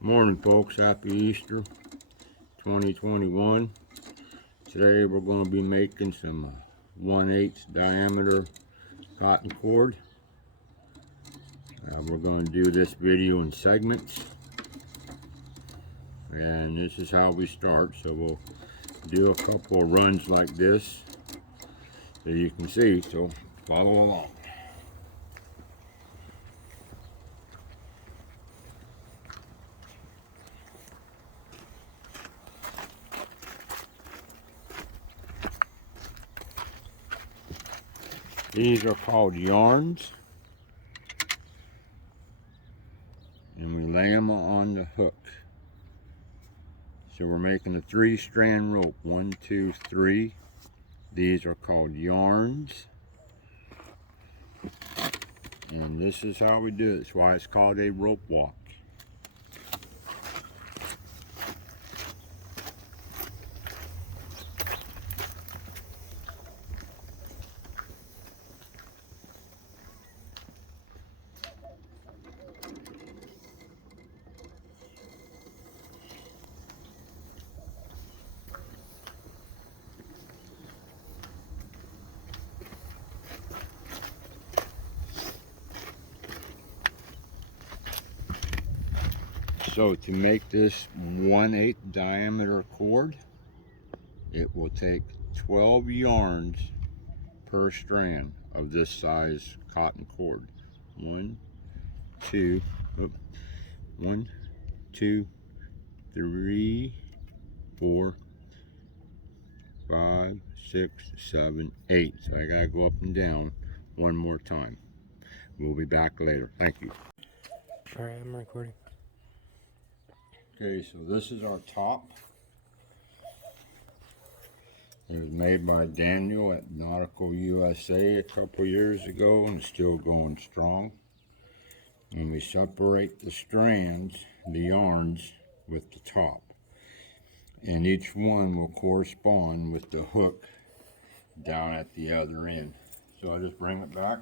Morning, folks. Happy Easter 2021. Today we're going to be making some 1/8 diameter cotton cord. We're going to do this video in segments, and this is how we start. So we'll do a couple of runs like this so you can see, so follow along. These are called yarns, and we lay them on the hook. So we're making a 3-strand rope. 1, 2, 3. These are called yarns, and this is how we do it. That's why it's called a rope walk. So to make this 1/8 diameter cord, it will take 12 yarns per strand of this size cotton cord. 1, 2, 1, 2, 3, 4, 5, 6, 7, 8. So I gotta go up and down one more time. We'll be back later. Thank you. All right, I'm recording. Okay, so this is our top. It was made by Daniel at Nautical USA a couple years ago, and it's still going strong. And we separate the strands, the yarns, with the top. And each one will correspond with the hook down at the other end. So I just bring it back.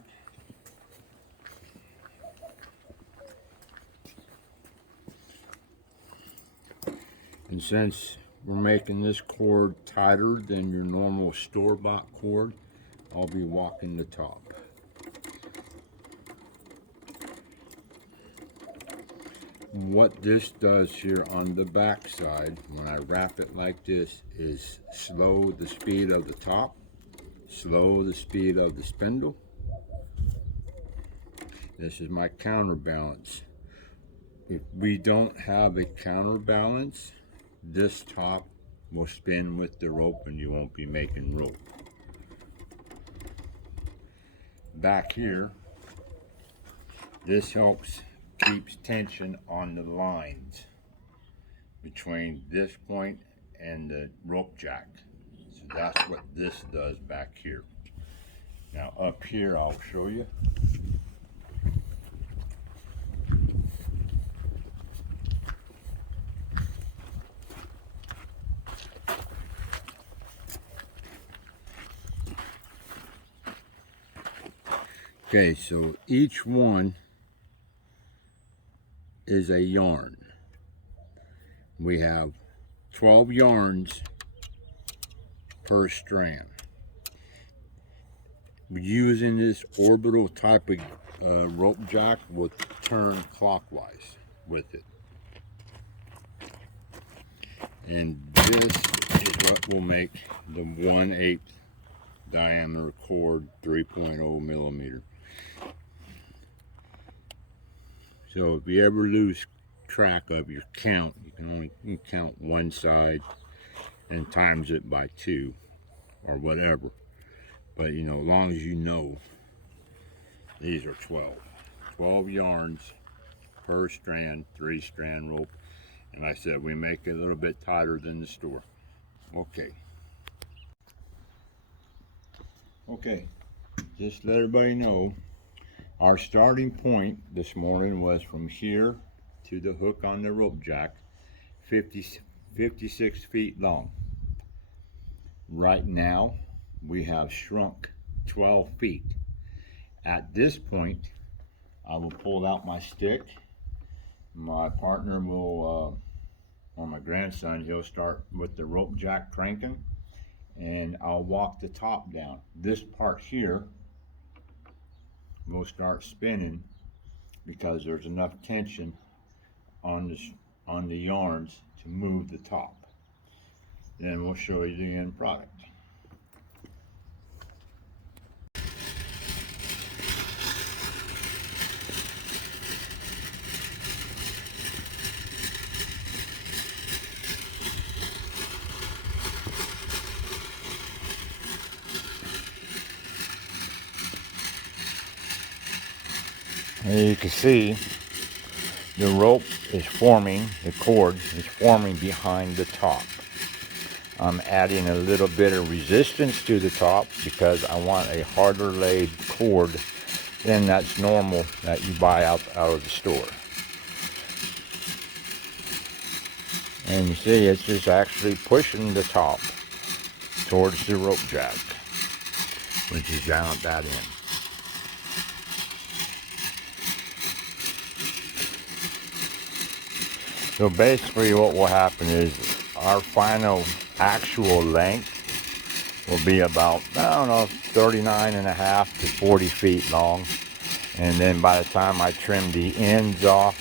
And since we're making this cord tighter than your normal store-bought cord, I'll be walking the top. What this does here on the back side, when I wrap it like this, is slow the speed of the top, slow the speed of the spindle. This is my counterbalance. If we don't have a counterbalance, this top will spin with the rope and you won't be making rope. Back here, this helps keeps tension on the lines between this point and the rope jack. So that's what this does back here. Now up here I'll show you. Okay, so each one is a yarn. We have 12 yarns per strand. Using this orbital type of rope jack, will turn clockwise with it. And this is what will make the 1/8 diameter cord, 3.0 millimeter. So if you ever lose track of your count, you can only count one side and times it by 2 or whatever. But you know, as long as you know, these are 12 yarns per strand, 3-strand rope. And I said we make it a little bit tighter than the store. Okay, just let everybody know, our starting point this morning was from here to the hook on the rope jack, 56 feet long. Right now, we have shrunk 12 feet. At this point, I will pull out my stick My partner will, or my grandson, he'll start with the rope jack cranking, and I'll walk the top down. This part here will start spinning because there's enough tension on the yarns to move the top. Then we'll show you the end product. And you can see the rope is forming, the cord is forming behind the top. I'm adding a little bit of resistance to the top because I want a harder laid cord than that's normal that you buy out of the store. And you see it's just actually pushing the top towards the rope jack, which is down at that end. So basically what will happen is our final actual length will be about, I don't know, 39.5 to 40 feet long. And then by the time I trim the ends off,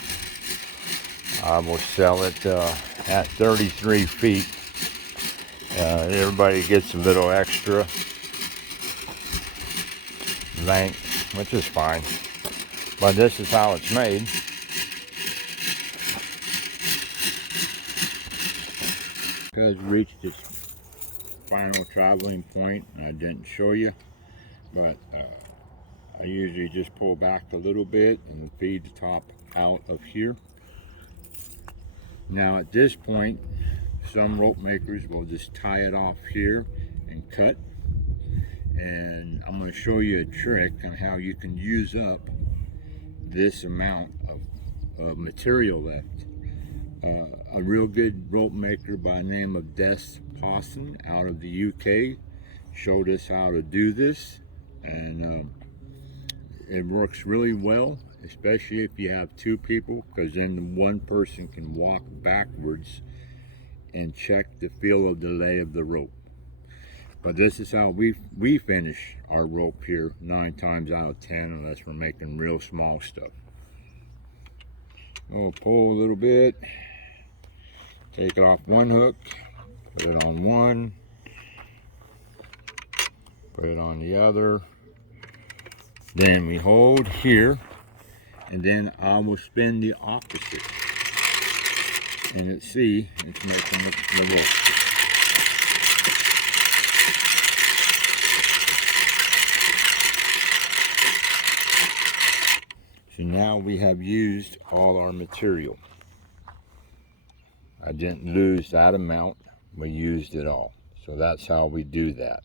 I will sell it at 33 feet. Everybody gets a little extra length, which is fine. But this is how it's made. Because reached its final traveling point, and I didn't show you, but I usually just pull back a little bit and feed the top out of here. Now at this point, some rope makers will just tie it off here and cut, and I'm going to show you a trick on how you can use up this amount of material left. A real good rope maker by the name of Des Pawson out of the UK showed us how to do this, and it works really well, especially if you have two people, because then one person can walk backwards and check the feel of the lay of the rope. But this is how we finish our rope here 9 times out of 10, unless we're making real small stuff. We'll pull a little bit, take it off one hook, put it on one, put it on the other, then we hold here, and then I will spin the opposite, and it's making the rope. So now we have used all our material. I didn't lose that amount, we used it all. So that's how we do that.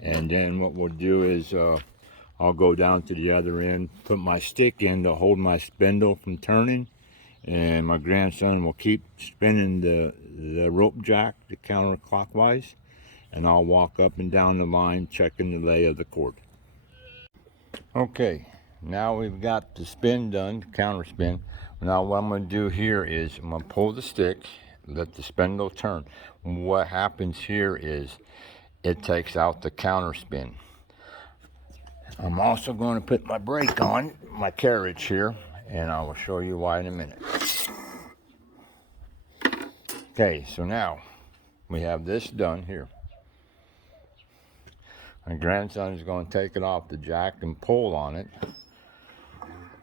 And then what we'll do is I'll go down to the other end, put my stick in to hold my spindle from turning, and my grandson will keep spinning the rope jack the counterclockwise, and I'll walk up and down the line checking the lay of the cord. Okay, now we've got the spin done, counter spin. Now what I'm going to do here is I'm going to pull the stick, let the spindle turn. What happens here is it takes out the counter spin. I'm also going to put my brake on, my carriage here, and I will show you why in a minute. Okay, so now we have this done here. My grandson is going to take it off the jack and pull on it,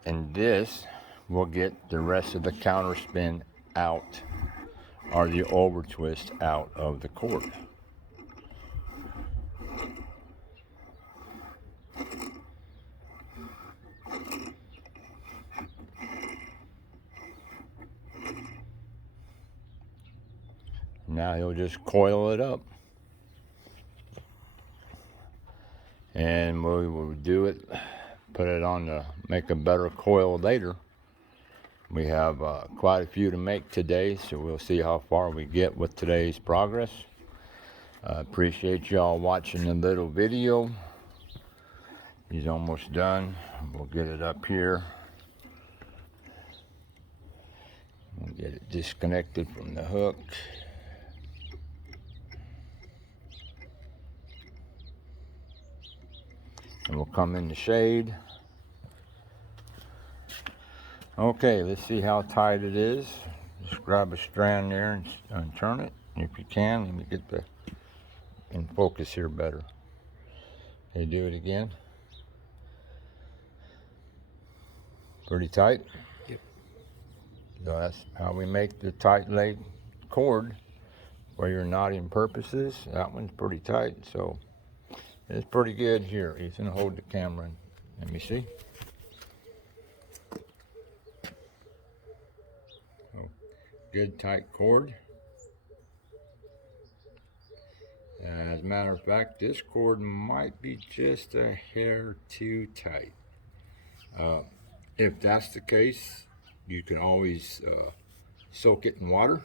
and this will get the rest of the counter spin out, or the over twist out of the cord. Now he'll just coil it up, and we will do it, put it on to make a better coil later. We have quite a few to make today, so we'll see how far we get with today's progress. Appreciate y'all watching the little video. He's almost done. We'll get it up here. Get it disconnected from the hook. And we'll come in the shade. Okay, let's see how tight it is. Just grab a strand there and turn it. If you can, let me get the in focus here better. Okay, do it again. Pretty tight? Yep. So that's how we make the tight leg cord for your knotting purposes. That one's pretty tight, so it's pretty good. Here, Ethan, hold the camera and let me see. So, good tight cord. As a matter of fact, this cord might be just a hair too tight. If that's the case, you can always soak it in water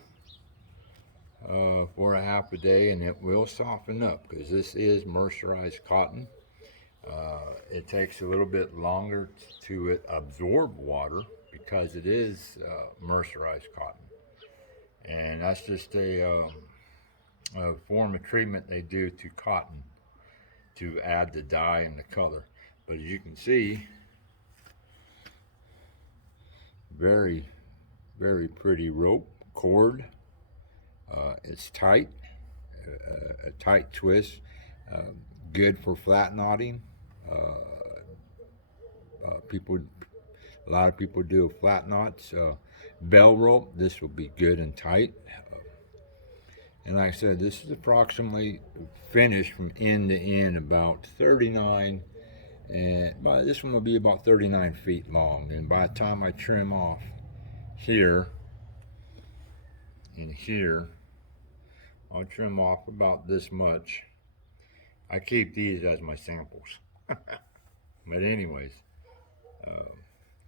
for a half a day, and it will soften up because this is mercerized cotton. It takes a little bit longer to absorb water because it is mercerized cotton, and that's just a form of treatment they do to cotton to add the dye and the color. But as you can see, very, very pretty rope cord. It's tight, a tight twist, good for flat knotting. A lot of people do flat knots. Bell rope, this will be good and tight. And like I said, this is approximately finished from end to end about 39, and this one will be about 39 feet long. And by the time I trim off here and here, I'll trim off about this much. I keep these as my samples. But anyways,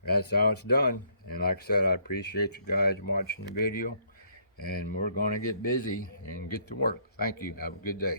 that's how it's done. And like I said, I appreciate you guys watching the video, and we're going to get busy and get to work. Thank you. Have a good day.